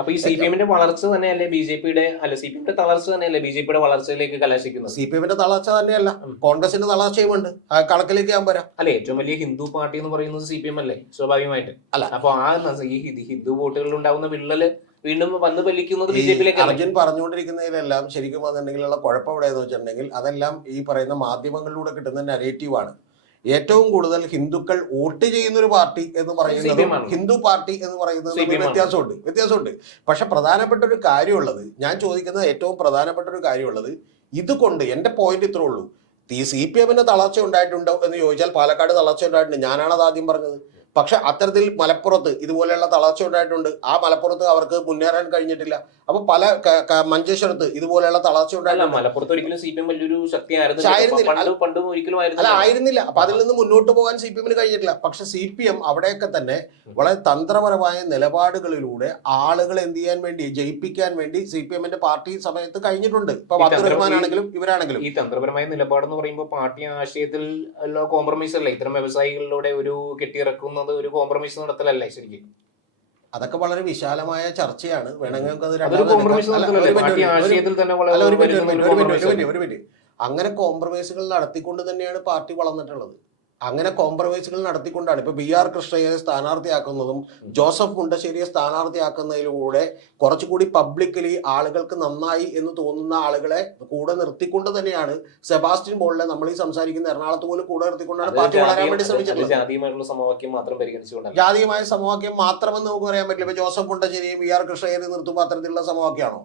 അപ്പൊ ഈ C P എമ്മിന്റെ വളർച്ച തന്നെയല്ലേ ബി ജെ പിയുടെ അല്ല സി പി എമ്മിന്റെ തളർച്ച തന്നെയല്ലേ ബി ജെ പിയുടെ വളർച്ചയിലേക്ക് കലാശിക്കുന്നത്? സി പി എമ്മിന്റെ തളർച്ച തന്നെയല്ല, കോൺഗ്രസിന്റെ തളർച്ചയുമുണ്ട്. ആ കണക്കിലേക്ക് ഞാൻ വരാം. അല്ലെ, ഏറ്റവും വലിയ ഹിന്ദു പാർട്ടി എന്ന് പറയുന്നത് സി പി എം അല്ലേ സ്വാഭാവികമായിട്ട്? അല്ല, അപ്പൊ ഈ ഹിന്ദു വോട്ടുകളിൽ ഉണ്ടാവുന്ന വിള്ളല് വീണ്ടും വന്ന് വലിക്കുന്നത് ബി ജെ പിയിലേക്ക്. അർജുൻ പറഞ്ഞുകൊണ്ടിരിക്കുന്നതിലെല്ലാം ശരിക്കും വന്നിട്ടുണ്ടെങ്കിലുള്ള കുഴപ്പം എവിടെയെന്ന് വെച്ചിട്ടുണ്ടെങ്കിൽ അതെല്ലാം ഈ പറയുന്ന മാധ്യമങ്ങളിലൂടെ കിട്ടുന്ന നെറേറ്റീവാണ്. ഏറ്റവും കൂടുതൽ ഹിന്ദുക്കൾ വോട്ട് ചെയ്യുന്ന ഒരു പാർട്ടി എന്ന് പറയുന്നത് ഹിന്ദു പാർട്ടി എന്ന് പറയുന്നത് വ്യത്യാസമുണ്ട്. പക്ഷെ പ്രധാനപ്പെട്ട ഒരു കാര്യമുള്ളത്, ഞാൻ ചോദിക്കുന്നത് ഏറ്റവും പ്രധാനപ്പെട്ട ഒരു കാര്യമുള്ളത്, ഇതുകൊണ്ട് എന്റെ പോയിന്റ് ഇത്രേ ഉള്ളൂ. ഈ സി പി എമ്മിന് തളർച്ച ഉണ്ടായിട്ടുണ്ടോ എന്ന് ചോദിച്ചാൽ പാലക്കാട് തളർച്ച ഉണ്ടായിട്ടുണ്ട്, ഞാനാണത് ആദ്യം പറഞ്ഞത്. പക്ഷെ അത്തരത്തിൽ മലപ്പുറത്ത് ഇതുപോലെയുള്ള തളർച്ച ഉണ്ടായിട്ടുണ്ട്, ആ മലപ്പുറത്ത് അവർക്ക് മുന്നേറാൻ കഴിഞ്ഞിട്ടില്ല. അപ്പൊ പല മഞ്ചേശ്വരത്ത് ഇതുപോലെയുള്ള തളർച്ച ഉണ്ടായിട്ടുണ്ട്. മലപ്പുറത്ത് ഒരിക്കലും സി പി എം വലിയൊരു ശക്തി ആയിരുന്നില്ല. അപ്പൊ അതിൽ നിന്ന് മുന്നോട്ട് പോകാൻ സി പി എമ്മിന് കഴിഞ്ഞിട്ടില്ല. പക്ഷെ സി പി എം അവിടെയൊക്കെ തന്നെ വളരെ തന്ത്രപരമായ നിലപാടുകളിലൂടെ ആളുകളെ എന്ത് ചെയ്യാൻ വേണ്ടി, ജയിപ്പിക്കാൻ വേണ്ടി സി പി എമ്മിന്റെ പാർട്ടി സമയത്ത് കഴിഞ്ഞിട്ടുണ്ട്. ഇപ്പൊ അബ്ദുറഹ്മാനാണെങ്കിലും ഇവരാണെങ്കിലും. ഈ തന്ത്രപരമായ നിലപാടെന്ന് പറയുമ്പോൾ പാർട്ടി ആശയത്തിൽ കോംപ്രമൈസ് അല്ലേ? ഇത്തരം വ്യവസായികളിലൂടെ ഒരു കെട്ടിയിറക്കുന്ന ഒരു കോംപ്രമൈസ് നടത്തലല്ലേ ശരിക്കും? അതൊക്കെ വളരെ വിശാലമായ ചർച്ചയാണ്. വേണമെങ്കിൽ അങ്ങനെ കോംപ്രമൈസുകൾ നടത്തിക്കൊണ്ട് തന്നെയാണ് പാർട്ടി വളർന്നിട്ടുള്ളത്. അങ്ങനെ കോംപ്രമൈസുകൾ നടത്തിക്കൊണ്ടാണ് ഇപ്പൊ ബി ആർ കൃഷ്ണയെ സ്ഥാനാർത്ഥിയാക്കുന്നതും ജോസഫ് മുണ്ടശ്ശേരിയെ സ്ഥാനാർത്ഥിയാക്കുന്നതിലൂടെ കുറച്ചുകൂടി പബ്ലിക്കലി ആളുകൾക്ക് നന്നായി എന്ന് തോന്നുന്ന ആളുകളെ കൂടെ നിർത്തിക്കൊണ്ട് തന്നെയാണ് സെബാസ്റ്റ്യൻ പോളിനെ നമ്മൾ ഈ സംസാരിക്കുന്ന എറണാകുളത്ത് പോലും കൂടെ നിർത്തിക്കൊണ്ടാണ് പാർട്ടി വളരാൻ വേണ്ടി ശ്രമിച്ചിട്ടുള്ളത്. ജാതീയമായ സമവാക്യം മാത്രമെന്ന് നമുക്ക് പറയാൻ പറ്റില്ല. ഇപ്പൊ ജോസഫ് മുണ്ടശ്ശേരിയും ബി ആർ കൃഷ്ണയെ നിർത്തുമ്പോൾ അത്തരത്തിലുള്ള സമവാക്യമാണോ?